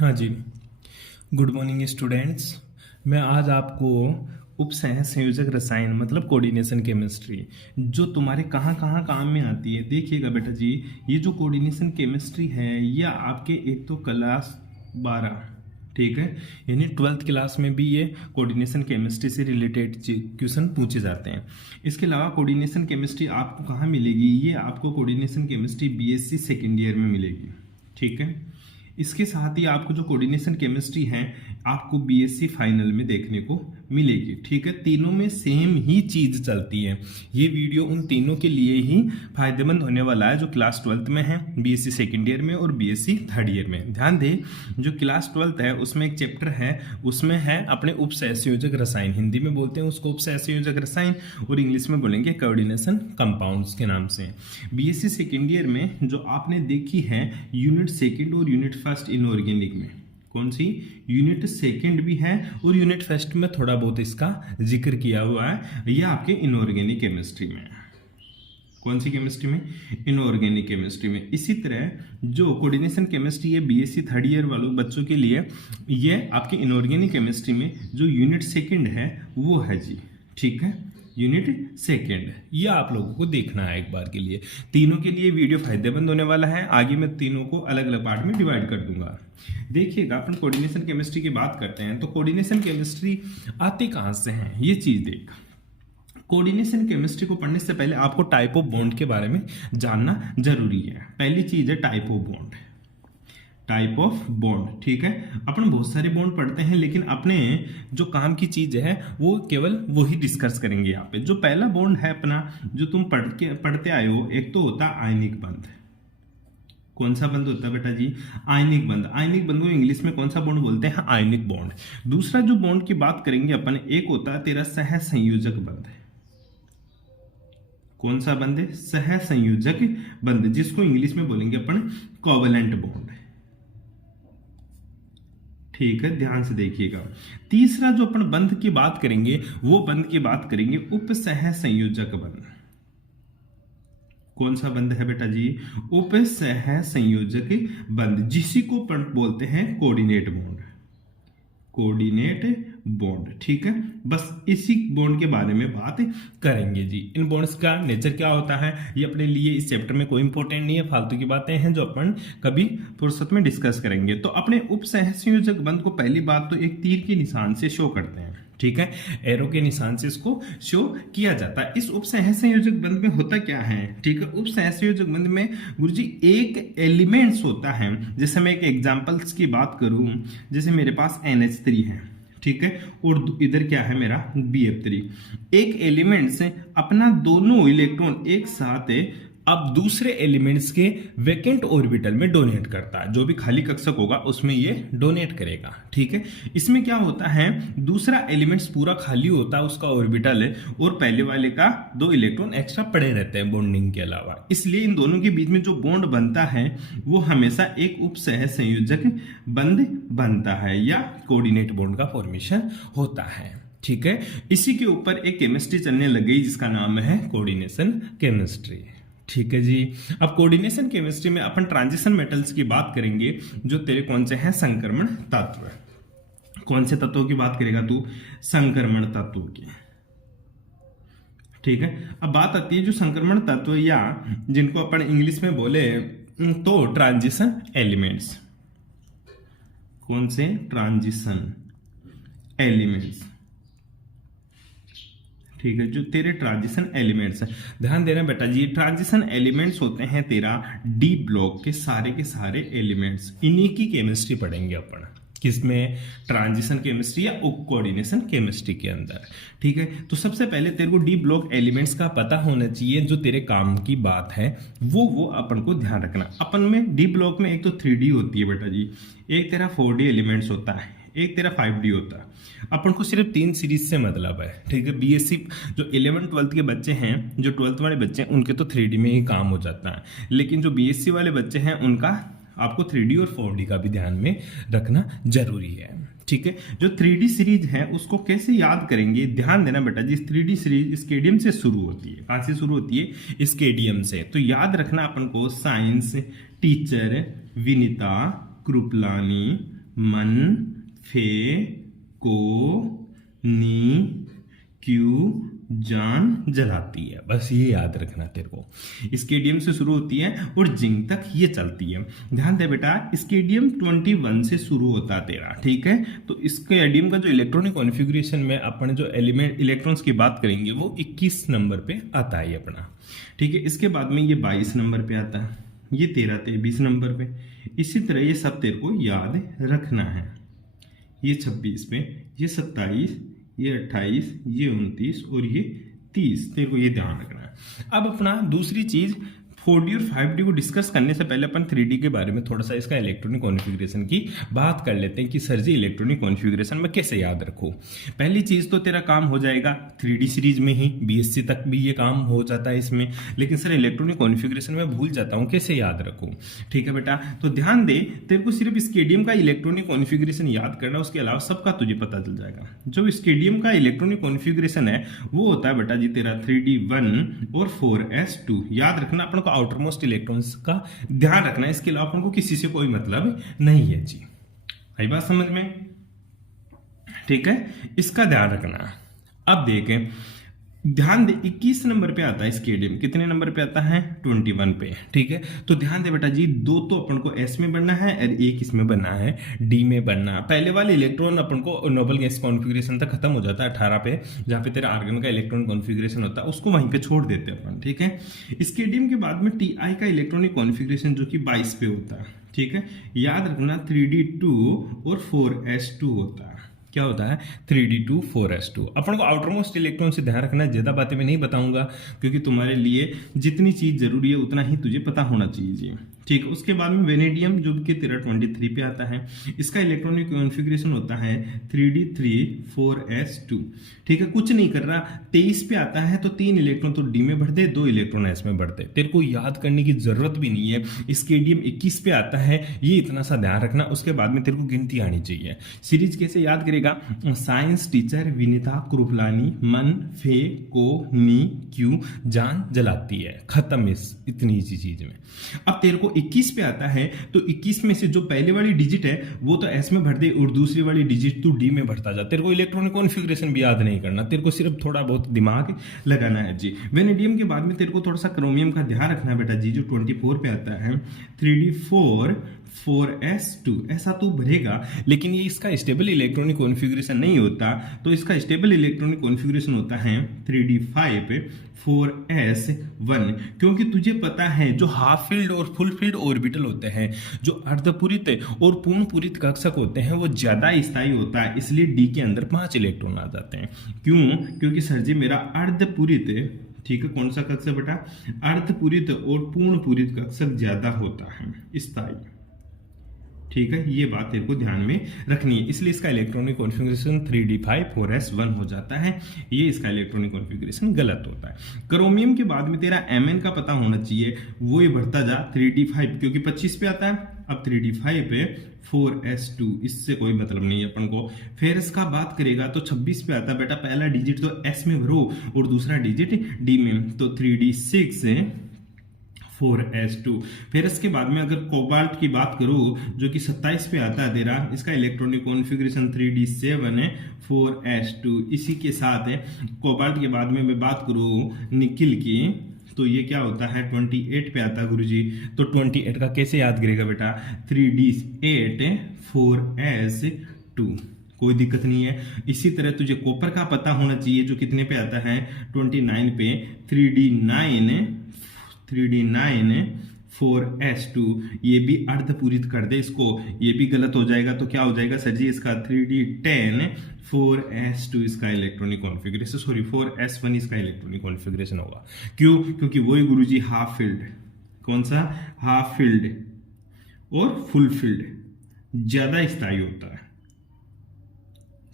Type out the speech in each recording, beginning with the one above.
हाँ जी। Good morning students. मैं आज आपको उपसह संयोजक रसायन मतलब कोऑर्डिनेशन केमिस्ट्री जो तुम्हारे कहाँ कहाँ काम में आती है देखिएगा बेटा जी। ये जो कोऑर्डिनेशन केमिस्ट्री है ये आपके एक तो क्लास 12, ठीक है, यानी 12th क्लास में भी ये कोऑर्डिनेशन केमिस्ट्री से रिलेटेड क्वेश्चन पूछे जाते हैं। इसके अलावा कोऑर्डिनेशन केमिस्ट्री आपको कहाँ मिलेगी? ये आपको coordination chemistry BSc second year में मिलेगी, ठीक है। इसके साथ ही आपको जो कोऑर्डिनेशन केमिस्ट्री है आपको बीएससी फाइनल में देखने को मिलेगी, ठीक है। तीनों में सेम ही चीज चलती है। ये वीडियो उन तीनों के लिए ही फायदेमंद होने वाला है जो क्लास 12th में है, बीएससी सेकेंड ईयर में और बीएससी थर्ड ईयर में। ध्यान दें, जो क्लास 12th है उसमें एक चैप्टर है, उसमें है अपने उपसहसंयोजक रसायन। हिंदी में बोलते हैं उसको उपसहसंयोजक रसायन और इंग्लिश में बोलेंगे कोऑर्डिनेशन कंपाउंड्स के नाम से। बीएससी सेकेंड ईयर में जो आपने देखी है यूनिट सेकेंड और यूनिट फर्स्ट इनऑर्गेनिक में, कौन सी? यूनिट सेकंड भी है और यूनिट फर्स्ट में थोड़ा बहुत इसका जिक्र किया हुआ है। यह आपके इनऑर्गेनिक केमिस्ट्री में, कौन सी केमिस्ट्री में? इनऑर्गेनिक केमिस्ट्री में। इसी तरह जो कोऑर्डिनेशन केमिस्ट्री है बीएससी थर्ड ईयर वालों बच्चों के लिए, ये आपके इनऑर्गेनिक केमिस्ट्री में जो यूनिट सेकंड है वो है जी, ठीक है, यूनिट सेकेंड। ये आप लोगों को देखना है एक बार के लिए। तीनों के लिए वीडियो फायदेमंद होने वाला है। आगे मैं तीनों को अलग अलग पार्ट में डिवाइड कर दूंगा। देखिएगा, अपन कोऑर्डिनेशन केमिस्ट्री की बात करते हैं तो कोऑर्डिनेशन केमिस्ट्री आती कहां से है ये चीज देख। कोऑर्डिनेशन केमिस्ट्री को पढ़ने से पहले आपको टाइप ऑफ बॉन्ड के बारे में जानना जरूरी है। पहली चीज है type of bond, type of bond, ठीक है। अपन बहुत सारे बॉन्ड पढ़ते हैं लेकिन अपने जो काम की चीज है वो केवल वो ही डिस्कस करेंगे यहाँ पे। जो पहला बॉन्ड है अपना जो तुम पढ़ते आए हो, एक तो होता है आयनिक बंध। कौन सा बंध होता है बेटा जी? आयनिक बंध। आयनिक बंध को इंग्लिश में कौन सा बॉन्ड बोलते हैं? Ionic bond. दूसरा जो बॉन्ड की बात करेंगे अपन, एक होता है तेरा सहसंयोजक बंध। कौन सा बंध है? सहसंयोजक बंध, जिसको इंग्लिश में बोलेंगे अपन कोवलेंट बॉन्ड, ठीक है। ध्यान से देखिएगा। तीसरा जो अपन बंध की बात करेंगे वो बंध की बात करेंगे उपसहसंयोजक बंध। कौन सा बंध है बेटा जी? उपसहसंयोजक बंध, जिसी को बोलते हैं कोऑर्डिनेट बॉन्ड, कोऑर्डिनेट बॉन्ड, ठीक है। बस इसी बॉन्ड के बारे में बात करेंगे जी। इन बॉन्ड्स का नेचर क्या होता है ये अपने लिए इस चैप्टर में कोई इंपॉर्टेंट नहीं है, फालतू की बातें हैं जो अपन कभी फुर्सत में डिस्कस करेंगे। तो अपने उपसहसंयोजक बंध को पहली बात तो एक तीर के निशान से शो करते हैं, ठीक है। एरो के निशान से इसको शो किया जाता है। इस उपसहसंयोजक बंध में होता क्या है, ठीक है। उपसहसंयोजक बंध में गुरुजी एक एलिमेंट्स होता है। जैसे मैं एक एग्जांपल्स की बात करूं, जैसे मेरे पास NH3 है, ठीक है, और इधर क्या है मेरा BF3। एक एलिमेंट से अपना दोनों इलेक्ट्रॉन एक साथ अब दूसरे एलिमेंट्स के वैकेंट ऑर्बिटल में डोनेट करता है। जो भी खाली कक्षक होगा उसमें ये डोनेट करेगा, ठीक है। इसमें क्या होता है, दूसरा एलिमेंट्स पूरा खाली होता है उसका ऑर्बिटल और पहले वाले का 2 इलेक्ट्रॉन एक्स्ट्रा पड़े रहते हैं बॉन्डिंग के अलावा। इसलिए इन दोनों के बीच में जो बॉन्ड बनता है वो हमेशा एक उपसहसंयोजक बंध बनता है या कोऑर्डिनेट बॉन्ड का फॉर्मेशन होता है, ठीक है। इसी के ऊपर एक केमिस्ट्री चलने लग गई जिसका नाम है कोऑर्डिनेशन केमिस्ट्री, ठीक है जी। अब कोऑर्डिनेशन केमिस्ट्री में अपन ट्रांजिशन मेटल्स की बात करेंगे जो तेरे कौन से हैं? संक्रमण तत्व। कौन से तत्वों की बात करेगा तू? संक्रमण तत्वों की, ठीक है। अब बात आती है जो संक्रमण तत्व या जिनको अपन इंग्लिश में बोले तो ट्रांजिशन एलिमेंट्स। कौन से? ट्रांजिशन एलिमेंट्स, ठीक है, जो तेरे ट्रांजिशन एलिमेंट्स हैं। ध्यान देना बेटा जी, ट्रांजिशन एलिमेंट्स होते हैं तेरा डी ब्लॉक के सारे एलिमेंट्स। इन्हीं की केमिस्ट्री पढ़ेंगे अपन, किसमें? ट्रांजिशन केमिस्ट्री या कोऑर्डिनेशन केमिस्ट्री के अंदर, ठीक है। तो सबसे पहले तेरे को डी ब्लॉक एलिमेंट्स का पता होना चाहिए। जो तेरे काम की बात है वो अपन को ध्यान रखना। अपन में डी ब्लॉक में एक तो 3D होती है बेटा जी, एक तेरा 4D एलिमेंट्स होता है, एक तेरा 5D होता है। अपन को सिर्फ 3 सीरीज से मतलब है, ठीक है। बीएससी जो 11th 12th के बच्चे हैं, जो 12th वाले बच्चे हैं, उनके तो 3D में ही काम हो जाता है। लेकिन जो बीएससी वाले बच्चे हैं उनका आपको 3D और 4D का भी ध्यान में रखना जरूरी है, ठीक है। जो 3D सीरीज है उसको कैसे याद करेंगे? ध्यान देना बेटा जी, 3D सीरीज स्केडियम से शुरू होती है। कहां से शुरू होती है? स्केडियम से। तो याद रखना अपन को साइंस टीचर विनीता कृपलानी मन, फे, को, नी, क्यू, जान जलाती है। बस ये याद रखना तेरे को। स्केडियम से शुरू होती है और जिंक तक ये चलती है। ध्यान दे बेटा, स्केडियम 21 से शुरू होता है तेरा, ठीक है। तो स्केडियम का जो इलेक्ट्रॉनिक कॉन्फ़िगरेशन में अपन जो एलिमेंट इलेक्ट्रॉन्स की बात करेंगे वो 21 नंबर पे आता है अपना, ठीक है। इसके बाद में ये 22 नंबर पे आता है, ये 23 नंबर पे। इसी तरह ये सब तेरे को याद रखना है। ये 26 पे, ये 27, ये 28, ये 29 और ये 30, तेरे को ये ध्यान रखना है। अब अपना दूसरी चीज 4D और 5D को डिस्कस करने से पहले अपन 3D के बारे में थोड़ा सा इसका इलेक्ट्रॉनिक कॉन्फ़िगरेशन की बात कर लेते हैं कि सर जी इलेक्ट्रॉनिक कॉन्फ़िगरेशन में कैसे याद रखो। पहली चीज तो तेरा काम हो जाएगा 3D सीरीज में ही, BSc तक भी ये काम हो जाता है इसमें, लेकिन सर इलेक्ट्रॉनिक कॉन्फ़िगरेशन में भूल जाता हूँ कैसे याद रखूँ, ठीक है बेटा। तो ध्यान दे, तेरे को सिर्फ स्केडियम का इलेक्ट्रॉनिक कॉन्फ़िगरेशन याद करना, उसके अलावा सबका तुझे पता चल जाएगा। जो स्केडियम का इलेक्ट्रॉनिक कॉन्फ़िगरेशन है वो होता है बेटा जी तेरा 3D1 और 4s2। याद रखना, अपन को आउटर मोस्ट इलेक्ट्रॉन्स का ध्यान रखना है, इसके अलावा अपन को किसी से कोई मतलब नहीं है जी। आई बात समझ में, ठीक है, इसका ध्यान रखना। अब देखें, ध्यान दे 21 नंबर पे आता है स्केडियम, कितने नंबर पे आता है 21 पे, ठीक है। तो ध्यान दे बेटा जी, दो तो अपन को एस में बनना है और एक इसमें बनना है डी में बनना है। पहले वाले इलेक्ट्रॉन अपन को नोबल गैस कॉन्फ़िगरेशन तक खत्म हो जाता है 18 पे, जहां पे तेरा आर्गन का इलेक्ट्रॉन कॉन्फ़िगरेशन होता है, उसको वहीं पे छोड़ देते हैं अपन, ठीक है। स्केडियम के बाद में टी आई का इलेक्ट्रॉनिक कॉन्फ़िगरेशन जो कि 22 पे होता है, ठीक है। याद रखना 3D2 और 4s2 होता है। क्या होता है 3D2 4s2। अपन को आउटर मोस्ट इलेक्ट्रॉन से ध्यान रखना है, ज्यादा बातें मैं नहीं बताऊंगा क्योंकि तुम्हारे लिए जितनी चीज जरूरी है उतना ही तुझे पता होना चाहिए, ठीक है। उसके बाद में वेनेडियम जो कि तेरा 23 पे आता है, इसका इलेक्ट्रॉनिक कॉन्फ़िगरेशन होता है 3D3 4s2, ठीक है। कुछ नहीं कर रहा, 23 पे आता है तो 3 इलेक्ट्रॉन तो डी में बढ़ते, 2 इलेक्ट्रॉन एस में बढ़ते, तेरे को याद करने की जरूरत भी नहीं है। स्केडियम 21 पे आता है, ये इतना सा ध्यान रखना। उसके बाद में तेरे को गिनती आनी चाहिए। सीरीज कैसे याद करेगा, साइंस टीचर विनीता कृपलानी, मन, फे, को, नी, क्यू, जान जलाती है, खत्म इस इतनी इजी चीज में। अब तेरे को 21 पे आता है तो 21 में से जो पहले वाली डिजिट है वो तो एस में भर दे और दूसरी वाली डिजिट तू डी में भरता जा। तेरे को इलेक्ट्रॉनिक कॉन्फ़िगरेशन भी याद नहीं करना, तेरे को सिर्फ थोड़ा बहुत दिमाग लगाना है जी। वेनेडियम के बाद में तेरे को थोड़ा सा क्रोमियम का ध्यान रखना है बेटा जी, जो 24 पे आता है 3D4 4s2, ऐसा तो भरेगा, लेकिन ये इसका स्टेबल इलेक्ट्रॉनिक कॉन्फ़िगरेशन नहीं होता। तो इसका स्टेबल इलेक्ट्रॉनिक कॉन्फ़िगरेशन होता है 3D5 4s1, क्योंकि तुझे पता है जो हाफ फील्ड और फुल फील्ड ऑर्बिटल होते हैं, जो अर्धपूरित और पूर्ण पूरित कक्षक होते हैं, वो ज्यादा स्थायी होता है, इसलिए डी के अंदर 5 इलेक्ट्रॉन आ जाते हैं। क्यों? क्योंकि सर जी मेरा अर्धपूरित, ठीक है, कौन सा कक्षक बेटा, अर्धपूरित और पूर्ण पूरित कक्षक ज्यादा होता है स्थायी, ठीक है। ये बात तेरे को ध्यान में रखनी है, इसलिए इसका इलेक्ट्रॉनिक कॉन्फ़िगरेशन 3D5 4s1 हो जाता है। ये इसका इलेक्ट्रॉनिक कॉन्फ़िगरेशन गलत होता है। क्रोमियम के बाद में तेरा Mn का पता होना चाहिए, वो ये बढ़ता जा 3D5, क्योंकि 25 पे आता है, अब 3D5 पे 4s2, इससे कोई मतलब नहीं है अपन को। फेरस का बात करेगा तो 26 पे आता है बेटा, पहला डिजिट तो s में भरो और दूसरा डिजिट d में, तो 3D6 4s2। फिर इसके बाद में अगर कोबाल्ट की बात करूं जो कि 27 पे आता है तेरा, इसका इलेक्ट्रॉनिक कॉन्फ़िगरेशन 3D7 है 4s2। इसी के साथ है कोबाल्ट के बाद में मैं बात करूं निकिल की, तो ये क्या होता है 28 पे आता है गुरुजी। तो 28 का कैसे याद करेगा बेटा, 3D8 4s2, कोई दिक्कत नहीं है। इसी तरह तुझे कॉपर का पता होना चाहिए जो कितने पे आता है 29 पे, 3D9 4s2। ये भी अर्धपूरित कर दे इसको, ये भी गलत हो जाएगा। तो क्या हो जाएगा सर जी, इसका 3D10 4s2 इसका इलेक्ट्रॉनिक कॉन्फ़िगरेशन, सॉरी 4s1 इसका इलेक्ट्रॉनिक कॉन्फ़िगरेशन होगा। क्यों? क्योंकि वही गुरुजी हाफ फील्ड, कौन सा, हाफ फील्ड और फुल फील्ड ज्यादा स्थायी होता है,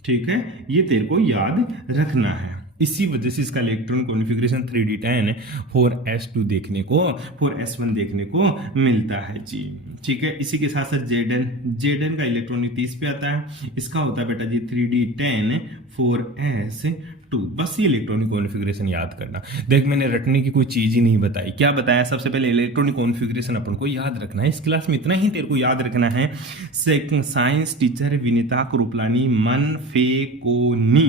ठीक है। ये तेरे को याद रखना है। इसी वजह से इसका इलेक्ट्रॉनिक कॉन्फ़िगरेशन 3D10 4s2 देखने को, 4s1 देखने को मिलता है जी, ठीक है। इसी के साथ साथ जेडन का इलेक्ट्रॉनिक 30 पे आता है, इसका होता है बेटा जी 3D10 4s2। 2। बस ये इलेक्ट्रॉनिक कॉन्फ़िगरेशन याद करना। देख मैंने रटने की कोई चीज़ ही नहीं बताई। क्या बताया? सबसे पहले इलेक्ट्रॉनिक कॉन्फ़िगरेशन अपन को याद रखना है। इस क्लास में इतना ही तेरे को याद रखना है। साइंस टीचर विनीता कृपलानी मन फे को नी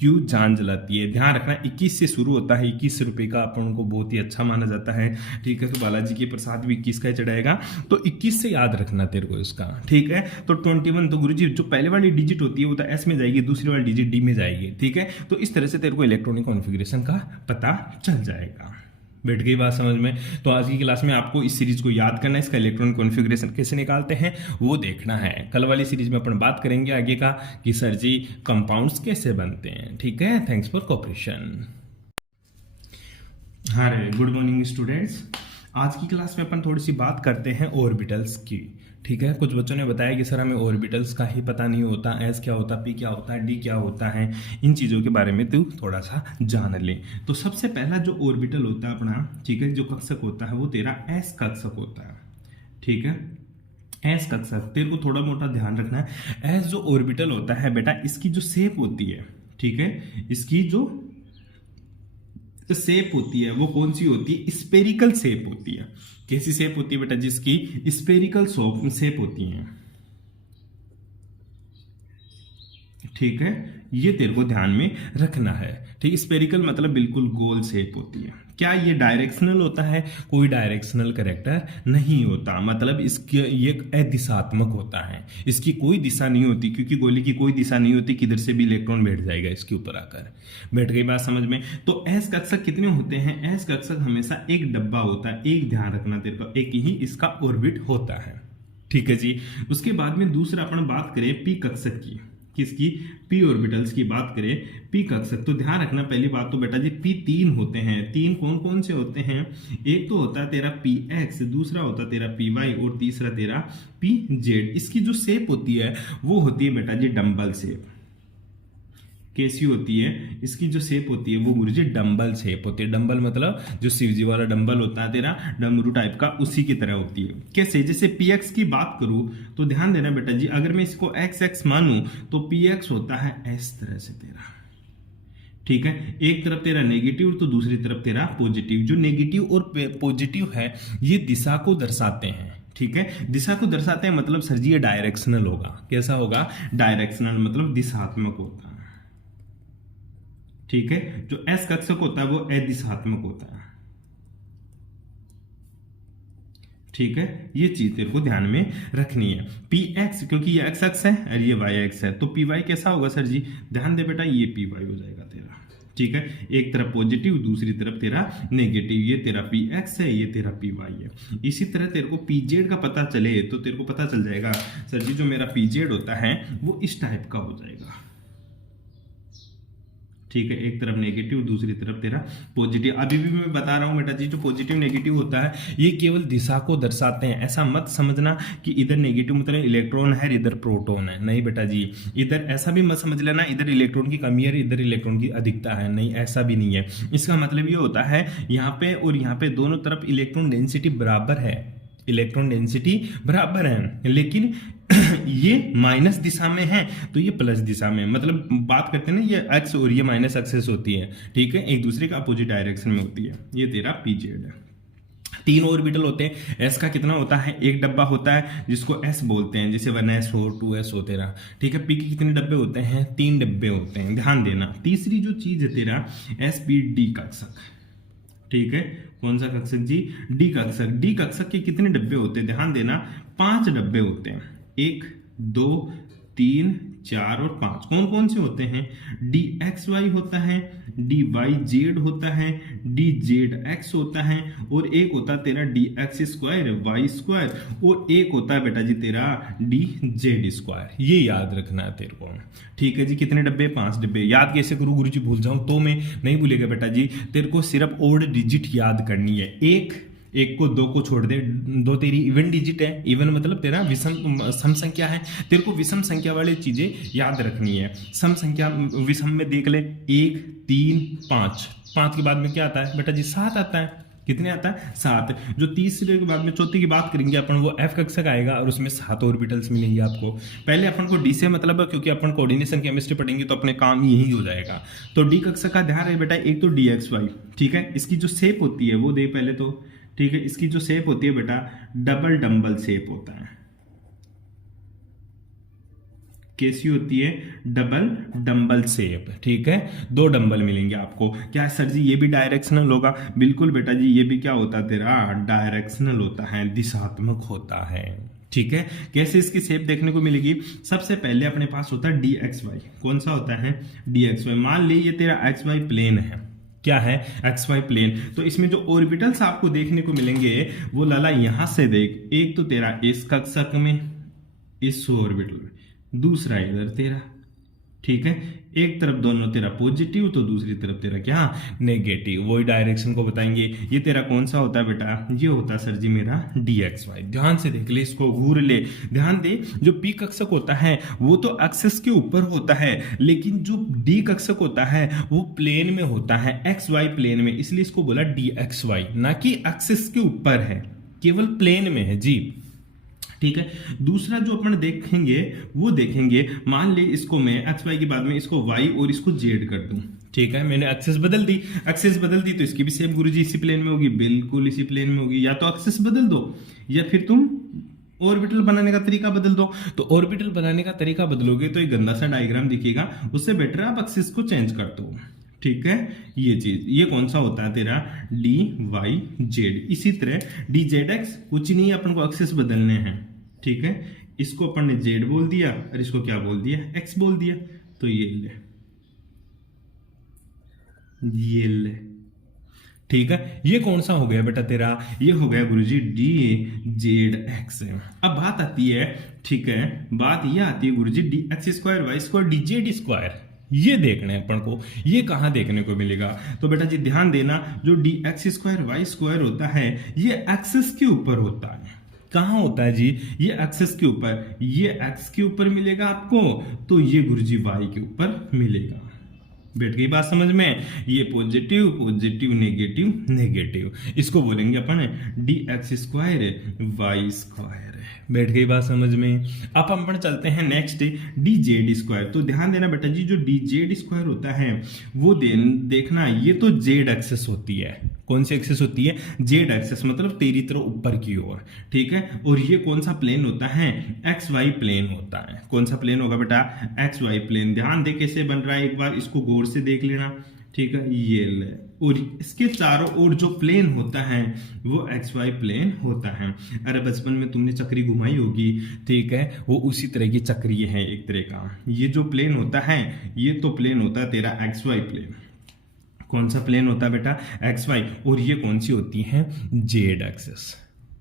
क्यों जान जलाती है। ध्यान रखना 21 से शुरू होता है। 21 रुपये का अपन को बहुत ही अच्छा माना जाता है। ठीक है, तो बालाजी के प्रसाद भी 21 का चढ़ाएगा, तो 21 से याद रखना तेरे को इसका। ठीक है, तो 21 तो गुरुजी जो पहले वाली डिजिट होती है वो तो एस में जाएगी, दूसरी वाली डिजिट डी में जाएगी। ठीक है, तो इस तरह से तेरे को इलेक्ट्रॉनिक कॉन्फ़िगरेशन का पता चल जाएगा। बैठ गई बात समझ में? तो आज की क्लास में आपको इस सीरीज को याद करना है, इसका इलेक्ट्रॉनिक कॉन्फ़िगरेशन कैसे निकालते हैं वो देखना है। कल वाली सीरीज में अपन बात करेंगे आगे का कि सर जी कंपाउंड्स कैसे बनते हैं। ठीक है, थैंक्स फॉर कोऑपरेशन। हाँ रे, गुड मॉर्निंग स्टूडेंट्स। आज की क्लास में अपन थोड़ी सी बात करते हैं ऑर्बिटल्स की। ठीक है, कुछ बच्चों ने बताया कि सर हमें ऑर्बिटल्स का ही पता नहीं होता, एस क्या होता है, पी क्या होता है, डी क्या होता है, इन चीज़ों के बारे में तू थोड़ा सा जान ले। तो सबसे पहला जो ऑर्बिटल होता है अपना, ठीक है, जो कक्षक होता है वो तेरा एस कक्षक होता है। ठीक है, एस कक्षक तेरे को थोड़ा मोटा ध्यान रखना है। एस जो ऑर्बिटल होता है बेटा, इसकी जो शेप होती है, ठीक है, इसकी जो शेप होती है वो कौन सी होती है? स्पेरिकल शेप होती है। कैसी शेप होती है बेटा? जिसकी स्पेरिकल शेप होती है। ठीक है, ये तेरे को ध्यान में रखना है। ठीक, स्पेरिकल मतलब बिल्कुल गोल शेप होती है। क्या ये डायरेक्शनल होता है? कोई डायरेक्शनल कैरेक्टर नहीं होता, मतलब इसके ये अदिशात्मक होता है। इसकी कोई दिशा नहीं होती, क्योंकि गोली की कोई दिशा नहीं होती, किधर से भी इलेक्ट्रॉन बैठ जाएगा इसके ऊपर आकर। बैठ गई बात समझ में? तो एस कक्षक कितने होते हैं? एस कक्षक हमेशा एक डब्बा होता है। एक ध्यान रखना तेरे को, एक ही इसका ऑर्बिट होता है। ठीक है जी। उसके बाद में दूसरा अपन बात करें पी कक्षक की। किसकी? पी ऑर्बिटल्स की बात करें, पी कक्षक। तो ध्यान रखना पहली बात तो बेटा जी पी 3 होते हैं। 3 कौन कौन से होते हैं? एक तो होता है तेरा पी एक्स, दूसरा होता है तेरा पी वाई, और तीसरा तेरा पी जेड। इसकी जो शेप होती है वो होती है बेटा जी डम्बल शेप। कैसी होती है? इसकी जो शेप होती है वो गुरुजी डंबल शेप होती है। डंबल मतलब जो शिवजी वाला डंबल होता है तेरा, डमरू टाइप का, उसी की तरह होती है। कैसे? जैसे पी एक्स की बात करूं तो ध्यान देना बेटा जी, अगर मैं इसको एक्स एक्स मानूं तो पी एक्स होता है इस तरह से तेरा। ठीक है, एक तरफ तेरा नेगेटिव तो दूसरी तरफ तेरा पॉजिटिव। जो नेगेटिव और पॉजिटिव है ये दिशा को दर्शाते हैं। ठीक है, दिशा को दर्शाते हैं, मतलब सर जी ये डायरेक्शनल होगा। कैसा होगा? डायरेक्शनल मतलब दिशात्मक होता है। ठीक है, जो एस कक्षक होता है वो अदिशात्मक होता है। ठीक है, ये चीज तेरे को ध्यान में रखनी है। पी एक्स क्योंकि ये एक्स एक्स है और ये वाई एक्स है, तो पी वाई कैसा होगा सर जी? ध्यान दे बेटा, ये पी वाई हो जाएगा तेरा। ठीक है, एक तरफ पॉजिटिव दूसरी तरफ तेरा नेगेटिव। ये तेरा पी एक्स है, ये तेरा पी वाई है। इसी तरह तेरे को पी जेड का पता चले तो तेरे को पता चल जाएगा सर जी जो मेरा पी जेड होता है वो इस टाइप का हो जाएगा। ठीक है, एक तरफ नेगेटिव दूसरी तरफ तेरा पॉजिटिव। अभी भी मैं बता रहा हूं बेटा जी, जो पॉजिटिव नेगेटिव होता है ये केवल दिशा को दर्शाते हैं। ऐसा मत समझना कि इधर नेगेटिव मतलब इलेक्ट्रॉन है इधर प्रोटॉन है, नहीं बेटा जी। इधर ऐसा भी मत समझ लेना इधर इलेक्ट्रॉन की कमी है इधर इलेक्ट्रॉन की अधिकता है, नहीं, ऐसा भी नहीं है। इसका मतलब ये होता है यहाँ पे और यहाँ पे दोनों तरफ इलेक्ट्रॉन डेंसिटी बराबर है, इलेक्ट्रॉन डेंसिटी बराबर है, लेकिन ये माइनस दिशा में है तो ये प्लस दिशा में, मतलब बात करते हैं ना ये एक्स और ये माइनस एक्सेस होती है। ठीक है, एक दूसरे का अपोजिट डायरेक्शन में होती है। ये तेरा पी जेड है। 3 ऑर्बिटल होते हैं। एस का कितना होता है? एक डब्बा होता है जिसको एस बोलते हैं, जैसे 1s हो 2s हो तेरा। ठीक है, पी के कितने डब्बे होते हैं? 3 डब्बे होते हैं। ध्यान देना। तीसरी जो चीज है तेरा एस पी डी कक्षक। ठीक है, कौन सा कक्षक जी? डी कक्षक। डी कक्षक के कितने डब्बे होते हैं? ध्यान देना, 5 डब्बे होते हैं। 1 2 3 4 और 5। कौन कौन से होते हैं? डी एक्स वाई होता है, डी वाई जेड होता है, डी जेड एक्स होता है, और एक होता है तेरा d x square Y square, और एक होता है बेटा जी तेरा डी जेड स्क्वायर। ये याद रखना है तेरे को। ठीक है जी, कितने डब्बे? 5 डब्बे। याद कैसे करूँ गुरु जी? भूल जाऊं तो मैं नहीं भूलेगा बेटा जी। तेरे को सिर्फ ओड डिजिट याद करनी है। एक को 2 को छोड़ दे। 2 तेरी इवन डिजिट है, इवन मतलब तेरा विषम सम संख्या है। तेरे को विषम संख्या वाली चीजें याद रखनी है। सम संख्या विषम में देख ले 1 3 5। 5 के बाद में क्या आता है बेटा जी? 7 आता है। कितने आता है 7। जो तीसरे के बाद में चौथी की बात करेंगे अपन, वो एफ कक्षक आएगा और उसमें 7 ऑर्बिटल्स मिलेंगे आपको। पहले अपन को डी से मतलब है, क्योंकि अपन कोऑर्डिनेशन केमिस्ट्री पढ़ेंगे तो अपने काम यही हो जाएगा। तो डी कक्षक का ध्यान रहे बेटा, एक तो डी एक्स वाई, ठीक है, इसकी जो शेप होती है वो दे पहले तो, ठीक है, इसकी जो शेप होती है बेटा डबल डम्बल शेप होता है। कैसी होती है? डबल डंबल शेप, ठीक है, 2 डंबल मिलेंगे आपको। क्या सर जी ये भी डायरेक्शनल होगा? बिल्कुल बेटा जी, ये भी क्या होता है तेरा? डायरेक्शनल होता है, दिशात्मक होता है, ठीक है। कैसे इसकी शेप देखने को मिलेगी? सबसे पहले अपने पास होता है डी एक्स वाई। कौन सा होता है? D x y. मान ली ये तेरा एक्स वाई प्लेन है, क्या है? X y plane. तो इसमें जो ऑर्बिटल्स आपको देखने को मिलेंगे वो लाला यहां से देख, एक तो तेरा इस कक्षक में, इस ऑर्बिटल में, दूसरा इधर तेरा, ठीक है, एक तरफ दोनों तेरा पॉजिटिव तो दूसरी तरफ तेरा क्या? नेगेटिव। वही डायरेक्शन को बताएंगे। ये तेरा कौन सा होता है बेटा? ये होता है सर जी मेरा डी एक्स वाई। ध्यान से देख ले, इसको घूर ले, ध्यान दे। जो पी कक्षक होता है वो तो एक्सिस के ऊपर होता है, लेकिन जो डी कक्षक होता है वो प्लेन में होता है, एक्स वाई प्लेन में, इसलिए इसको बोला डी एक्स वाई, ना कि एक्सिस के ऊपर है, केवल प्लेन में है जी, ठीक है। दूसरा जो अपन देखेंगे वो देखेंगे, मान ले इसको मैं एक्स वाई के बाद में इसको वाई और इसको जेड कर दूं, ठीक है, मैंने एक्सिस बदल दी, एक्सिस बदल दी तो इसकी भी सेम गुरुजी इसी प्लेन में होगी, बिल्कुल इसी प्लेन में होगी। या तो एक्सिस बदल दो या फिर तुम ऑर्बिटल बनाने का तरीका बदल दो। तो ऑर्बिटल बनाने का तरीका बदलोगे तो एक गंदा सा डायग्राम दिखेगा, उससे बेटर आप एक्सिस को चेंज कर दो, ठीक है। ये चीज, ये कौन सा होता है तेरा? D y z. इसी तरह डी जेड एक्स, कुछ नहीं, अपन को एक्सिस बदलने हैं, ठीक है। इसको अपन ने जेड बोल दिया और इसको क्या बोल दिया? एक्स बोल दिया। तो ये ले, ये ले, ठीक है। ये कौन सा हो गया बेटा तेरा? ये हो गया गुरुजी डी जेड एक्स। अब बात आती है, ठीक है, बात ये आती है गुरुजी D x square Y square D Z square, ये देखना है अपन को, ये कहां देखने को मिलेगा? तो बेटा जी ध्यान देना, जो d x square Y square होता है ये एक्सिस के ऊपर होता है। कहां होता है जी? ये एक्सिस के ऊपर, ये एक्स के ऊपर मिलेगा आपको, तो ये गुरुजी वाई के ऊपर मिलेगा। बैठ गई बात समझ में? ये पॉजिटिव पॉजिटिव नेगेटिव नेगेटिव, इसको बोलेंगे अपन D x square Y square. बैठ गई बात समझ में? अब अपन चलते हैं नेक्स्ट डी जेड स्क्वायर। तो ध्यान देना बेटा जी, जो डी जेड स्क्वायर होता है वो देखना, ये तो जेड एक्सिस होती है। कौन सी एक्सिस होती है? जेड एक्सिस, मतलब तेरी तरफ ऊपर की ओर, ठीक है। और ये कौन सा प्लेन होता है? एक्स वाई प्लेन होता है। कौन सा प्लेन होगा बेटा? X y plane. ध्यान दे कैसे बन रहा है, एक बार इसको गौर से देख लेना, ठीक है। ये ले, और इसके चारों ओर जो प्लेन होता है वो एक्स वाई प्लेन होता है। अरे बचपन में तुमने चक्री घुमाई होगी, ठीक है, वो उसी तरह की चक्री है एक तरह का। ये जो प्लेन होता है ये तो प्लेन होता है तेरा एक्स वाई प्लेन। कौन सा प्लेन होता है बेटा? X y. और ये कौन सी होती है? Z axis.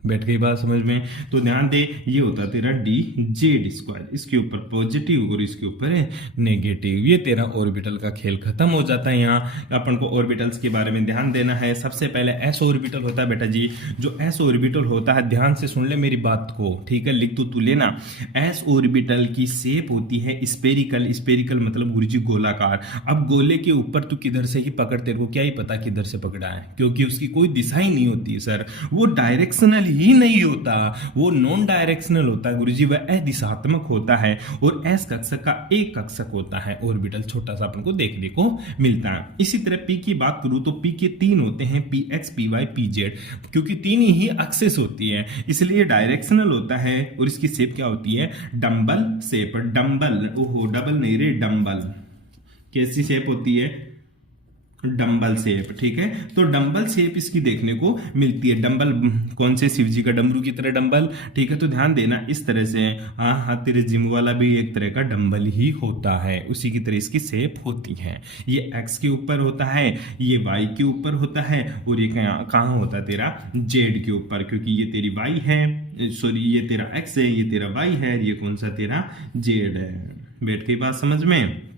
बैठ गई बात समझ में? तो ध्यान दे, ये होता है तेरा डी जेड स्क्वायर, इसके ऊपर पॉजिटिव और इसके ऊपर है नेगेटिव। ये तेरा ऑर्बिटल का खेल खत्म हो जाता है। यहाँ अपन को ऑर्बिटल्स के बारे में ध्यान देना है। सबसे पहले एस ऑर्बिटल होता है बेटा जी। जो एस ऑर्बिटल होता है, ध्यान से सुन ले मेरी बात को, ठीक है, लिख तो तू लेना। एस ऑर्बिटल की शेप होती है स्पेरिकल। स्पेरिकल मतलब गुरुजी गोलाकार। अब गोले के ऊपर तू किधर से ही पकड़, तेरे को क्या ही पता किधर से पकड़ा है, क्योंकि उसकी कोई दिशा ही नहीं होती है सर। वो डायरेक्शनल ही नहीं होता, वो नॉन डायरेक्शनल होता है गुरुजी, वह अदिशात्मक होता है। और एस कक्षक का एक कक्षक होता है ऑर्बिटल, छोटा सा अपन को देखने को मिलता है। इसी तरह पी की बात करूं तो पी के 3 होते हैं, p x p y p z, क्योंकि 3 ही एक्सिस होती है इसलिए डायरेक्शनल होता है। और इसकी शेप क्या होती है? Dumbbell shape. डंबल, ओहो डबल नहीं रे, डंबल। कैसी शेप होती है? डंबल शेप, ठीक है। तो डंबल शेप इसकी देखने को मिलती है। डंबल कौन से? शिव जी का डमरू की तरह डंबल, ठीक है। तो ध्यान देना इस तरह से, हाँ हाँ, तेरे जिम वाला भी एक तरह का डंबल ही होता है, उसी की तरह इसकी शेप होती है। ये एक्स के ऊपर होता है, ये वाई के ऊपर होता है, और ये कहाँ होता है तेरा? जेड के ऊपर, क्योंकि ये तेरी वाई है, सॉरी ये तेरा एक्स है, ये तेरा वाई है, ये कौन सा तेरा? जेड है। बैठ गई बात समझ में?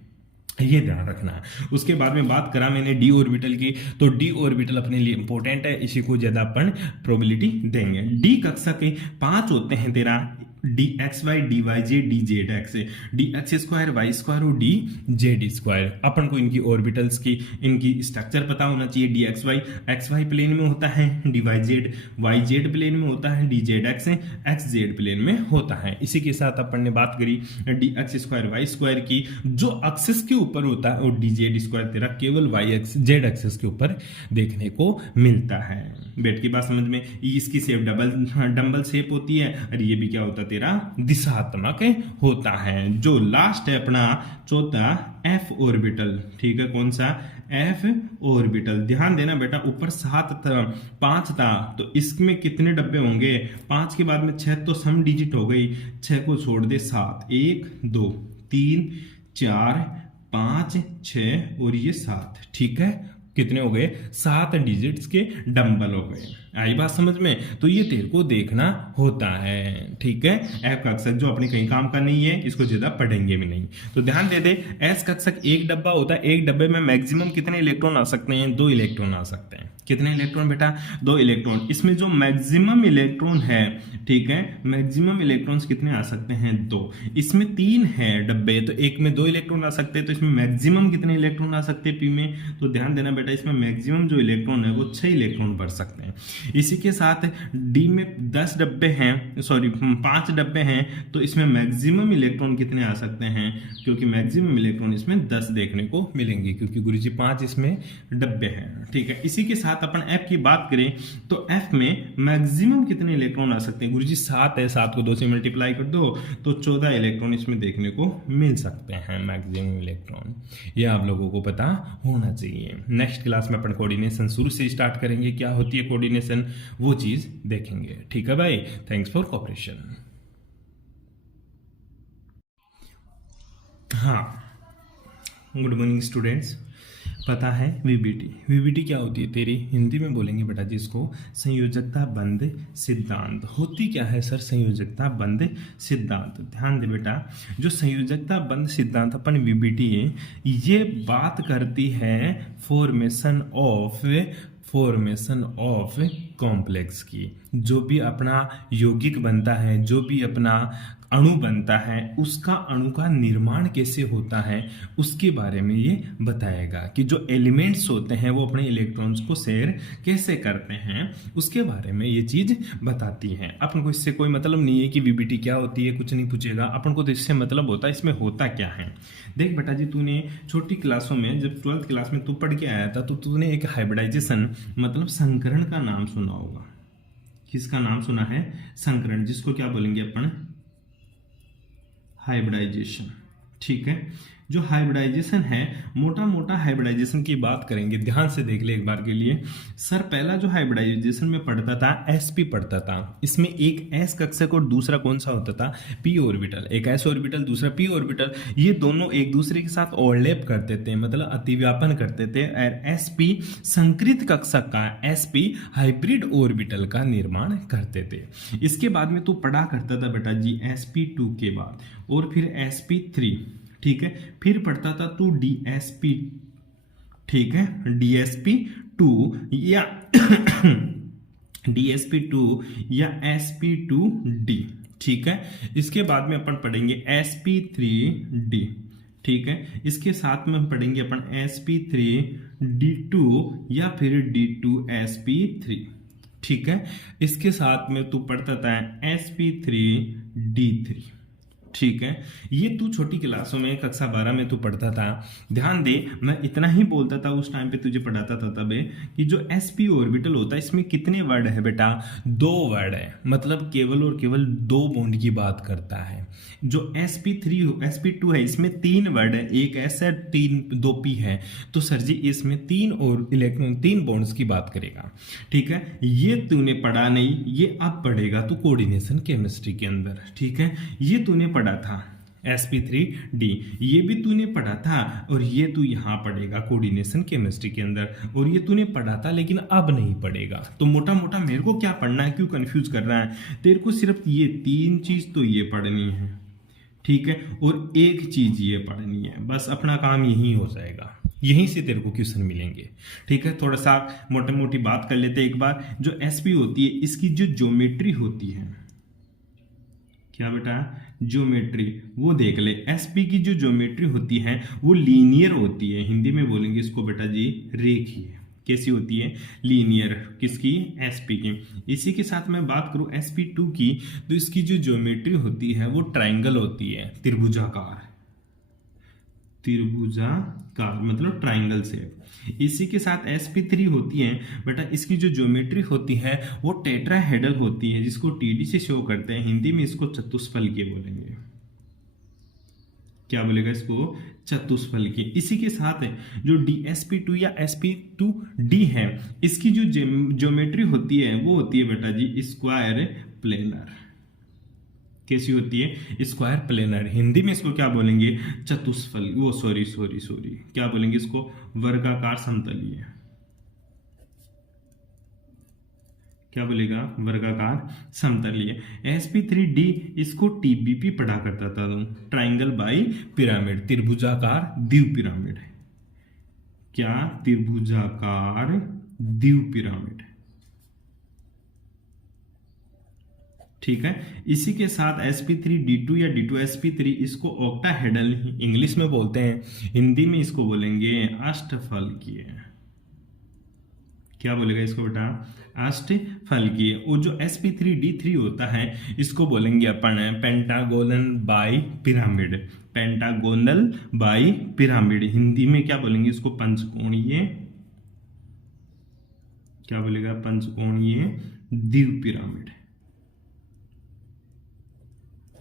ये ध्यान रखना है। उसके बाद में बात करा मैंने डी ऑर्बिटल की, तो डी ऑर्बिटल अपने लिए इंपॉर्टेंट है, इसी को ज्यादा अपन प्रोबेबिलिटी देंगे। डी कक्षा के 5 होते हैं तेरा, d x y d y z d z x, d x square Y square और डी जेड स्क्वायर। अपन को इनकी ऑर्बिटल्स की इनकी स्ट्रक्चर पता होना चाहिए। डी एक्स वाई प्लेन में होता है, डी वाई जेड प्लेन में होता है, d z x z plane में होता है। इसी के साथ अपन ने बात करी d x square Y square की, जो एक्सिस के ऊपर होता है, और डी जेड स्क्वायर तेरा केवल वाई एक्स जेड एक्सिस के ऊपर देखने को मिलता है। बेट की बात समझ में, इसकी शेप डंबल शेप होती है, और ये भी क्या होता है तेरा दिशात्मक होता है। जो लास्ट है अपना चौथा एफ ऑर्बिटल, ठीक है, कौन सा एफ ऑर्बिटल। ध्यान देना बेटा, ऊपर 5 था, तो इसमें कितने डब्बे होंगे, 5 के बाद में 6 तो सम डिजिट हो गई, 6 को छोड़ दे 7, 1 2 3 4 5 6 और ये 7, ठीक है, कितने हो गए, 7 डिजिट्स के डंबल हो गए। आई बात समझ में, तो ये तेरे को देखना होता है, ठीक है। एफ कक्षक जो अपने कहीं काम का नहीं है, इसको ज्यादा पढ़ेंगे भी नहीं, तो ध्यान दे दे। एस कक्षक एक डब्बा होता है, एक डब्बे में मैक्सिमम कितने इलेक्ट्रॉन आ सकते हैं, 2 इलेक्ट्रॉन आ सकते हैं। कितने इलेक्ट्रॉन बेटा, 2 इलेक्ट्रॉन। इसमें जो मैक्सिमम इलेक्ट्रॉन है, ठीक है, मैक्सिमम इलेक्ट्रॉन्स कितने आ सकते हैं, 2। इसमें 3 है डब्बे, तो एक में 2 इलेक्ट्रॉन आ सकते हैं, तो इसमें मैक्सिमम कितने इलेक्ट्रॉन आ सकते हैं पी में, तो ध्यान देना बेटा, इसमें मैक्सिमम जो इलेक्ट्रॉन है वो 6 इलेक्ट्रॉन भर सकते हैं। इसी के साथ डी में 10 डब्बे हैं, सॉरी 5 डब्बे हैं, तो इसमें मैक्सिमम इलेक्ट्रॉन कितने आ सकते हैं, क्योंकि मैक्सिमम इलेक्ट्रॉन इसमें 10 देखने को मिलेंगे, क्योंकि गुरुजी 5 इसमें डब्बे हैं, ठीक है। इसी के साथ अपन एफ की बात करें, तो एफ में मैक्सिमम कितने इलेक्ट्रॉन आ सकते हैं, गुरुजी 7 है, 7 को 2 से मल्टीप्लाई कर दो तो 14 इलेक्ट्रॉन इसमें देखने को मिल सकते हैं, मैक्सिमम इलेक्ट्रॉन। ये आप लोगों को पता होना चाहिए। नेक्स्ट क्लास में अपन कोऑर्डिनेशन शुरू से स्टार्ट करेंगे, क्या होती है कोऑर्डिनेशन वो चीज देखेंगे, ठीक है भाई। Thanks for cooperation. हाँ, गुड मॉर्निंग स्टूडेंट्स। पता है वीबीटी क्या होती है तेरी, हिंदी में बोलेंगे बेटा जी इसको, संयोजकता बंद सिद्धांत। होती क्या है सर संयोजकता बंद सिद्धांत, ध्यान दे बेटा। जो संयोजकता बंद सिद्धांत अपन वीबीटी है, ये बात करती है फॉर्मेशन ऑफ कॉम्प्लेक्स की। जो भी अपना यौगिक बनता है, जो भी अपना अणु बनता है, उसका अणु का निर्माण कैसे होता है उसके बारे में ये बताएगा, कि जो एलिमेंट्स होते हैं वो अपने इलेक्ट्रॉन्स को शेयर कैसे करते हैं, उसके बारे में ये चीज बताती है। अपन को इससे कोई मतलब नहीं है कि वीबीटी क्या होती है, कुछ नहीं पूछेगा अपन को, तो इससे मतलब होता है इसमें होता क्या है। देख बेटा जी, तूने छोटी क्लासों में जब 12th क्लास में तू पढ़ के आया था, तो तूने एक हाइब्रिडाइजेशन मतलब संकरण का नाम सुना होगा। किसका नाम सुना है, संकरण, जिसको क्या बोलेंगे अपन, हाइब्रिडाइजेशन, ठीक है। जो हाइब्रिडाइजेशन है, मोटा मोटा हाइब्रिडाइजेशन की बात करेंगे, ध्यान से देख ले एक बार के लिए। सर पहला जो हाइब्रिडाइजेशन में पढ़ता था sp पढ़ता था, इसमें एक s कक्षक और दूसरा कौन सा होता था, p ऑर्बिटल। एक s ऑर्बिटल दूसरा p ऑर्बिटल, ये दोनों एक दूसरे के साथ ओवरलैप करते थे, मतलब अतिव्यापन करते थे। और sp संकृत कक्षक का, sp हाइब्रिड ऑर्बिटल का निर्माण करते थे। इसके बाद में तू पढ़ा करता था बेटा जी sp2 के बाद, और फिर sp3, ठीक है, फिर पढ़ता था तू DSP, ठीक है, DSP2 या DSP2 या sp2d, ठीक है। इसके बाद में अपन पढ़ेंगे sp3d, ठीक है। इसके साथ में हम पढ़ेंगे अपन sp3d2 या फिर d2sp3, ठीक है। इसके साथ में तू पढ़ता था sp3d3, ठीक है। ये तू छोटी क्लासों में कक्षा 12 में तू पढ़ता था। ध्यान दे, मैं इतना ही बोलता था उस टाइम पे, तुझे पढ़ाता था तब, कि जो sp ऑर्बिटल होता है इसमें कितने वर्ड है बेटा, 2 वर्ड है, मतलब केवल और केवल 2 बॉन्ड की बात करता है। जो sp2 है इसमें 3 वर्ड है, एक s है, 2 p है, तो सर जी इसमें 3 और इलेक्ट्रॉन 3 बॉन्ड्स की बात करेगा, ठीक है। ये तूने पढ़ा नहीं, ये अब पढ़ेगा तू कोऑर्डिनेशन केमिस्ट्री के अंदर, ठीक है। ये तूने पढ़ा था sp3d, ये भी तूने पढ़ा था, और ये तू यहाँ पढ़ेगा कोऑर्डिनेशन केमिस्ट्री के अंदर, और ये तूने पढ़ा था लेकिन अब नहीं पढ़ेगा। तो मोटा मोटा मेरे को क्या पढ़ना है, क्यों कंफ्यूज कर रहा है, तेरे को सिर्फ ये 3 चीज तो ये पढ़नी है, ठीक है, और एक चीज ये पढ़नी है, बस अपना काम यही हो जाएगा, यहीं से तेरे को क्वेश्चन मिलेंगे, ठीक है। थोड़ा सा मोटी मोटी बात कर लेते एक बार। जो sp होती है, इसकी जो ज्योमेट्री होती है, क्या बेटा, ज्योमेट्री, वो देख ले। एसपी की जो ज्योमेट्री होती है वो लीनियर होती है, हिंदी में बोलेंगे इसको बेटा जी रेखीय। कैसी होती है, लीनियर। किसकी, एसपी की। इसी के साथ मैं बात करूं sp2 की, तो इसकी जो ज्योमेट्री होती है वो ट्राइंगल होती है, त्रिभुजाकार। त्रिभुजाकार मतलब ट्राइंगल शेप। इसी के साथ sp3 होती है बेटा, इसकी जो ज्योमेट्री होती है वो टेट्राहेड्रल होती है, जिसको टीडी से शो करते हैं, हिंदी में इसको चतुष्फलकीय बोलेंगे। क्या बोलेगा इसको, चतुष्फलकीय। इसी के साथ जो DSP2 या sp2d है, इसकी जो ज्योमेट्री होती है वो होती है बेटा जी स्क्वायर प्लेनर। कैसी होती है, स्क्वायर प्लेनर। हिंदी में इसको क्या बोलेंगे, चतुष्फल, वो सॉरी क्या बोलेंगे इसको, वर्गाकार समतलीय। क्या बोलेगा, वर्गाकार समतलीय। sp3d इसको TBP पढ़ा करता था, ट्राइंगल बाई पिरामिड, त्रिभुजाकार द्वीप पिरामिड। क्या, त्रिभुजाकार द्वीप पिरामिड। ठीक है। इसी के साथ sp3d2 या d2sp3 इसको ऑक्टाहेड्रल इंग्लिश में बोलते हैं, हिंदी में इसको बोलेंगे अष्टफलकीय। क्या बोलेगा इसको बेटा, अष्टफलकीय। और जो sp3d3 होता है इसको बोलेंगे अपन pentagonal bi pyramid. Pentagonal bi pyramid, Hindi में क्या बोलेंगे इसको, पंचकोणीय। क्या बोलेगा, पंचकोणीय द्वीप पिरामिड।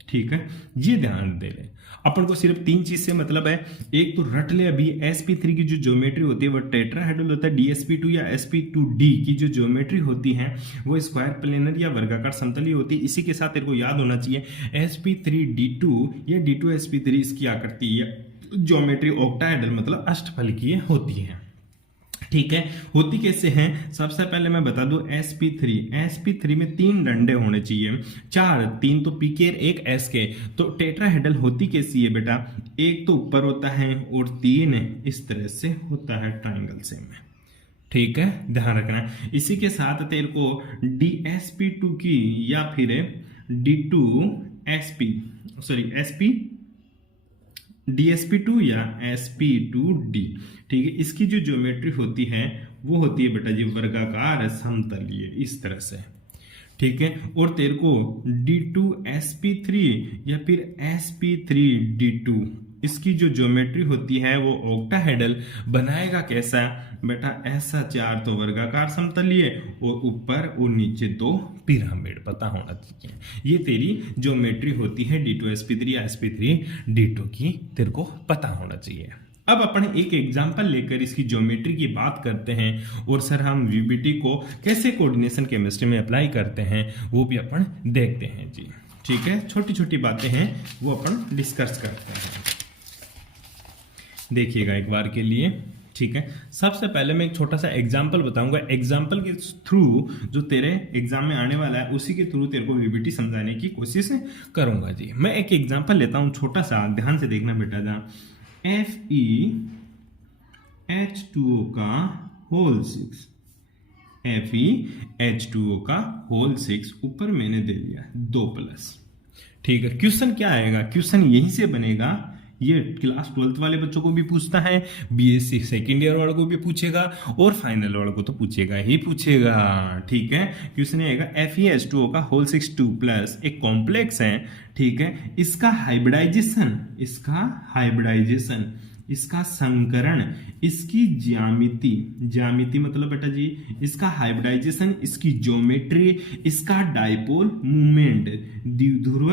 ठीक है, ये ध्यान दे ले। अपन को सिर्फ 3 चीज से मतलब है, एक तो रट ले अभी, sp3 की जो ज्योमेट्री होती है वो टेट्राहेड्रल होता है, DSP2 या sp2d की जो ज्योमेट्री होती है वो स्क्वायर प्लेनर या वर्गाकार समतलीय होती है। इसी के साथ तेरे को याद होना चाहिए sp3d2 या d2sp3 इसकी आकृति या ज्योमेट्री ऑक्टाहेड्रल मतलब अष्टफलकीय होती है। ठीक है, होती कैसे हैं, सबसे पहले मैं बता दूं sp3 में 3 डंडे होने चाहिए, 4, 3 तो p के, 1 s के। तो टेट्राहेड्रल होती कैसी है बेटा, एक तो ऊपर होता है और 3 इस तरह से होता है ट्राइंगल से में। ठीक है, ध्यान रखना है। इसी के साथ तेरे को DSP2 की या फिर DSP2 या sp2d, ठीक है, इसकी जो ज्योमेट्री होती है वो होती है बेटा जी वर्गाकार समतलीय, इस तरह से। ठीक है, और तेरे को d2sp3 या फिर sp3d2 इसकी जो ज्योमेट्री होती है वो ऑक्टाहेड्रल बनाएगा कैसा बेटा, ऐसा 4 तो वर्गाकार समतलीय और ऊपर और नीचे 2 पिरामिड, पता होना चाहिए। ये तेरी ज्योमेट्री होती है d2sp3 या sp3d2 की, तेरे को पता होना चाहिए। अब अपन एक एग्जांपल लेकर इसकी ज्योमेट्री की बात करते हैं, और सर हम वीबीटी को कैसे कोऑर्डिनेशन केमिस्ट्री में अप्लाई करते हैं वो भी अपन देखते हैं जी। ठीक है, छोटी छोटी बातें हैं वो अपन डिस्कस करते हैं, देखिएगा एक बार के लिए। ठीक है, सबसे पहले मैं एक छोटा सा एग्जांपल बताऊंगा, एग्जांपल के थ्रू जो तेरे एग्जाम में आने वाला है उसी के थ्रू तेरे को वीबीटी समझाने की कोशिश करूंगा जी। मैं एक एग्जांपल लेता हूं छोटा सा, ध्यान से देखना बेटा। जहाँ FeH2O का होल 6, FeH2O का होल 6 ऊपर मैंने दे दिया 2+। ठीक है, क्वेश्चन क्या आएगा, क्वेश्चन यहीं से बनेगा। ये क्लास 12th वाले बच्चों को भी पूछता है, बीएससी सेकेंड ईयर वालों को भी पूछेगा, और फाइनल वालों को तो पूछेगा ही पूछेगा। ठीक है, क्वेश्चन आएगा FeH2O का होल 6 2+, एक कॉम्प्लेक्स है। ठीक है, इसका हाइब्रिडाइजेशन, इसका संकरण, इसकी ज्यामिति मतलब बेटा जी इसका हाइब्रिडाइजेशन, इसकी ज्योमेट्री, इसका डाइपोल मूवमेंट, द्विध्रुव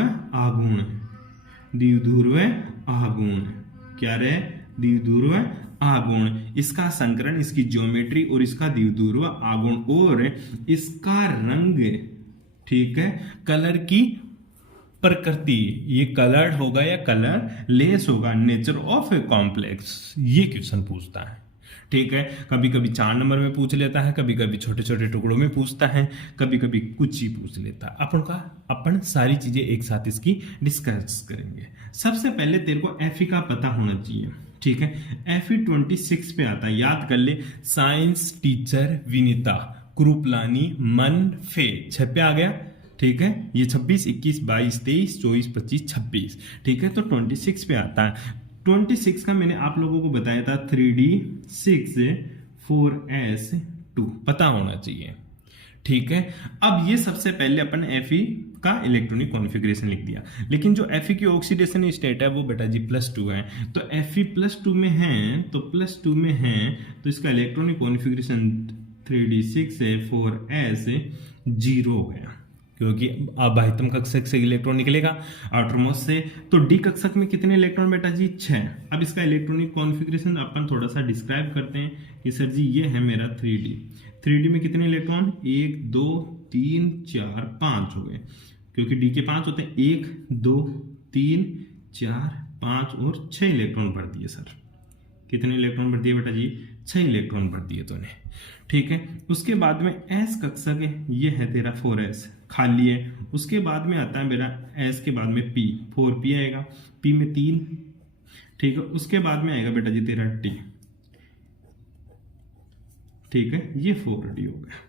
आघूर्ण, क्या रे, द्विध्रुव आघूर्ण, इसका संकरण, इसकी ज्योमेट्री और इसका द्विध्रुव आघूर्ण, और इसका रंग। ठीक है, कलर की प्रकृति, ये कलर्ड होगा या कलर लेस होगा, नेचर ऑफ ए कॉम्प्लेक्स, ये क्वेश्चन पूछता है। ठीक है, कभी कभी 4 नंबर में पूछ लेता है, कभी कभी छोटे छोटे टुकड़ों में पूछता है, कभी कभी कुछ ही पूछ लेता है। अपन सारी चीजें एक साथ इसकी डिस्कस करेंगे। सबसे पहले तेरे को Fe का पता होना चाहिए। ठीक है, Fe 26 पे आता है, याद कर ले, साइंस टीचर विनीता कृपलानी मन फे, 6 पे आ गया। ठीक है, ये 26, 21, 22, 23, 24, 25, 26, ठीक है। तो 26 पे आता है। 26 का मैंने आप लोगों को बताया था 3D6 4S2 पता होना चाहिए, ठीक है। अब ये सबसे पहले अपन Fe का इलेक्ट्रॉनिक कॉन्फ़िगरेशन लिख दिया, लेकिन जो Fe की ऑक्सीडेशन स्टेट है वो बेटा जी +2 है। तो Fe +2 में है, तो +2 में है तो इसका इलेक्ट्रॉनिक कॉन्फ़िगरेशन 3D6 4S 0 हो गया, क्योंकि अब बाह्यतम कक्षक से इलेक्ट्रॉन निकलेगा आउटरमोस्ट से। तो डी कक्षक में कितने इलेक्ट्रॉन बेटा जी 6। अब इसका इलेक्ट्रॉनिक कॉन्फ़िगरेशन अपन थोड़ा सा डिस्क्राइब करते हैं कि सर जी ये है मेरा 3D में कितने इलेक्ट्रॉन 1 2 3 4 5 हो गए, क्योंकि डी के 5 होते हैं। 1 2 3 4 5 और 6 इलेक्ट्रॉन भर दिए सर। कितने इलेक्ट्रॉन भर दिए बेटा जी 6 इलेक्ट्रॉन भर दिए तूने, ठीक है। उसके बाद में एस कक्षक है, ये है तेरा 4s खाली है। उसके बाद में आता है मेरा एस के बाद में p 4p आएगा, p में 3, ठीक है। उसके बाद में आएगा बेटा जी तेरा d, ठीक है, ये 4d हो गया।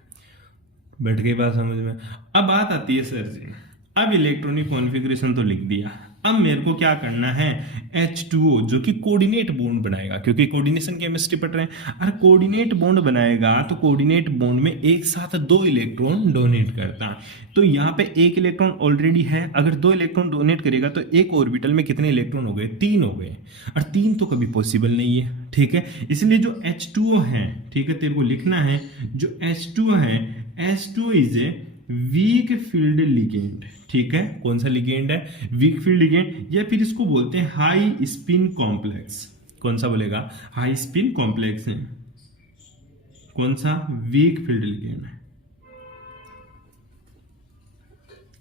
बैठ गई बात समझ में। अब बात आती है सर जी, अब इलेक्ट्रॉनिक कॉन्फ़िगरेशन तो लिख दिया, अब मेरे को क्या करना है H2O जो कि कोऑर्डिनेट बॉन्ड बनाएगा, क्योंकि कोऑर्डिनेशन केमिस्ट्री पढ़ रहे हैं। अगर कोऑर्डिनेट बॉन्ड बनाएगा तो कोऑर्डिनेट बॉन्ड में एक साथ 2 इलेक्ट्रॉन डोनेट करता है। तो यहाँ पे 1 इलेक्ट्रॉन ऑलरेडी है, अगर 2 इलेक्ट्रॉन डोनेट करेगा तो एक ऑर्बिटल में कितने इलेक्ट्रॉन हो गए 3 हो गए, और 3 तो कभी पॉसिबल नहीं है, ठीक है। इसलिए जो H2O है, ठीक है, तेरे को लिखना है जो H2O है, H2O is a weak field ligand, ठीक है। कौन सा लिगेंड है वीक फील्ड लिगेंड, या फिर इसको बोलते हैं हाई स्पिन कॉम्प्लेक्स। कौन सा बोलेगा हाई स्पिन कॉम्प्लेक्स है, कौन सा वीक फील्ड लिगेंड है,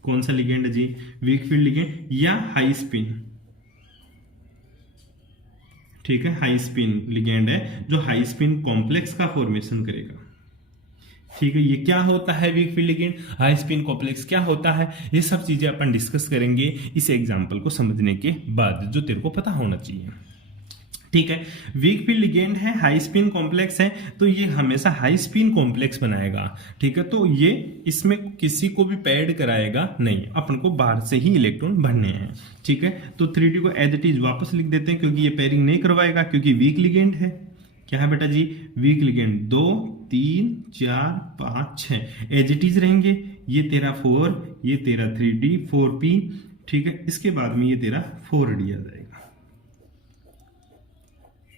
कौन सा लिगेंड है जी वीक फील्ड लिगेंड या हाई स्पिन, ठीक है। हाई स्पिन लिगेंड है जो हाई स्पिन कॉम्प्लेक्स का फॉर्मेशन करेगा, ठीक है। ये क्या होता है weak field ligand, high spin complex क्या होता है, ये सब चीजें अपन डिस्कस करेंगे इस एग्जांपल को समझने के बाद, जो तेरे को पता होना चाहिए, ठीक है। वीक फील्ड लिगेंड है, हाई स्पिन कॉम्प्लेक्स है, तो ये हमेशा हाई स्पिन कॉम्प्लेक्स बनाएगा, ठीक है। तो ये इसमें किसी को भी पैड कराएगा नहीं, अपन को बाहर से ही इलेक्ट्रॉन भरने हैं, ठीक है। तो 3D को एज इट इज वापस लिख देते हैं, क्योंकि ये पेयरिंग नहीं करवाएगा, क्योंकि वीक लिगेंड है। क्या है बेटा जी weak ligand, 2 3 4 5 6 as it is रहेंगे। ये तेरा 4, ये तेरा 3D 4p, ठीक है। इसके बाद में ये तेरा 4d आ जाएगा,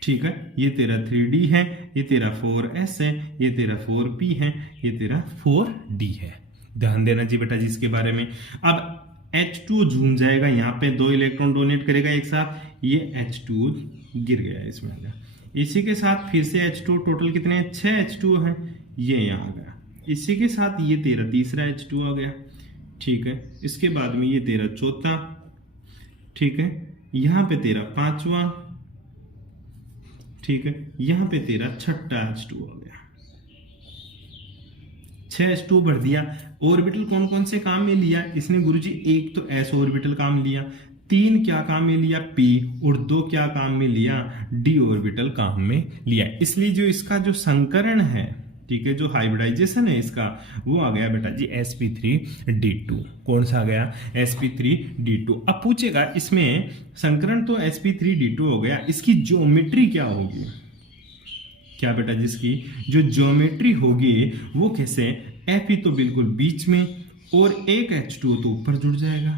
ठीक है। ये तेरा 3D है, ये तेरा 4s है, ये तेरा 4p है, ये तेरा 4d है। ध्यान देना जी बेटा जी इसके बारे में। अब H2 झूम जाएगा, यहाँ पे 2 इलेक्ट्रॉन डोनेट करेगा एक साथ, ये H2 गिर गया इसमें आ गया। इसी के साथ फिर से H2 टोटल कितने हैं 6 H2 है, ये यहाँ आ गया। इसी के साथ ये तेरा तीसरा H2 आ गया, ठीक है। इसके बाद में ये तेरा चौथा, ठीक है। यहाँ पे तेरा 5वां, ठीक है। यहाँ पे तेरा छठा H2 आ गया। 6 H2 भर दिया। ऑर्बिटल कौन कौन से काम में लिया इसने गुरुजी, एक तो S ऑर्बिटल काम लिया, 3 क्या काम में लिया p, और 2 क्या काम में लिया d ऑर्बिटल काम में लिया। इसलिए जो इसका जो संकरण है, ठीक है, जो हाइब्रिडाइजेशन है इसका, वो आ गया बेटा जी sp3d2। कौन सा आ गया sp3d2। अब पूछेगा इसमें संकरण तो sp3d2 हो गया, इसकी ज्योमेट्री क्या होगी, क्या बेटा जिसकी जो ज्योमेट्री होगी वो कैसे, Fe तो बिल्कुल बीच में, और एक H2O तो ऊपर जुड़ जाएगा,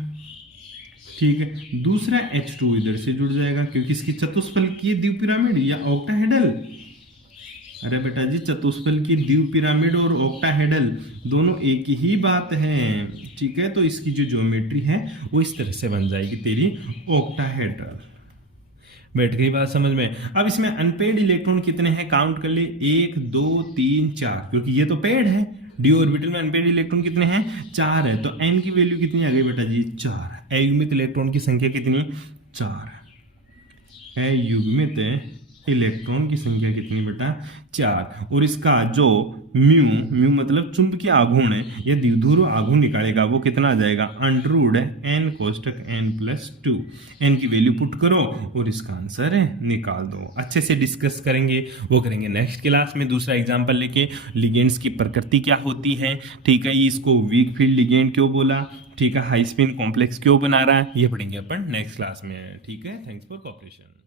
ठीक है। दूसरा H2 इधर से जुड़ जाएगा, क्योंकि इसकी चतुष्फलकीय द्विपिरामिड या ऑक्टाहेड्रल, अरे बेटा जी चतुष्फलकीय द्विपिरामिड और ऑक्टाहेड्रल दोनों एक ही बात है, ठीक है। तो इसकी जो ज्योमेट्री है वो इस तरह से बन जाएगी तेरी ऑक्टाहेड्रल। बैठ गई बात समझ में। अब इसमें अनपेड इलेक्ट्रॉन कितने हैं काउंट कर ले, 1 2 3 4, क्योंकि ये तो पेड है। डी ऑर्बिटल में अनपेड इलेक्ट्रॉन कितने हैं 4 है, तो n की वैल्यू कितनी आ गई बेटा जी 4। अयुग्मित इलेक्ट्रॉन की संख्या कितनी 4, अयुग्मित इलेक्ट्रॉन की संख्या कितनी बेटा 4। और इसका जो म्यू म्यू मतलब चुंबकीय आघूर्ण है या द्विध्रुव आघूर्ण निकालेगा वो कितना आ जाएगा अंडरवुड n कोष्टक n+2। n की वैल्यू पुट करो और इसका आंसर निकाल दो। अच्छे से डिस्कस करेंगे, वो करेंगे नेक्स्ट क्लास में। दूसरा एग्जांपल लेके लिगेंड्स की प्रकृति क्या होती है, ठीक है, इसको वीक फील्ड लिगेंड क्यों बोला, ठीक है, हाई स्पिन कॉम्प्लेक्स क्यों बना रहा है, ये पढ़ेंगे अपन नेक्स्ट क्लास में। ठीक है, थैंक्स फॉर कोऑपरेशन।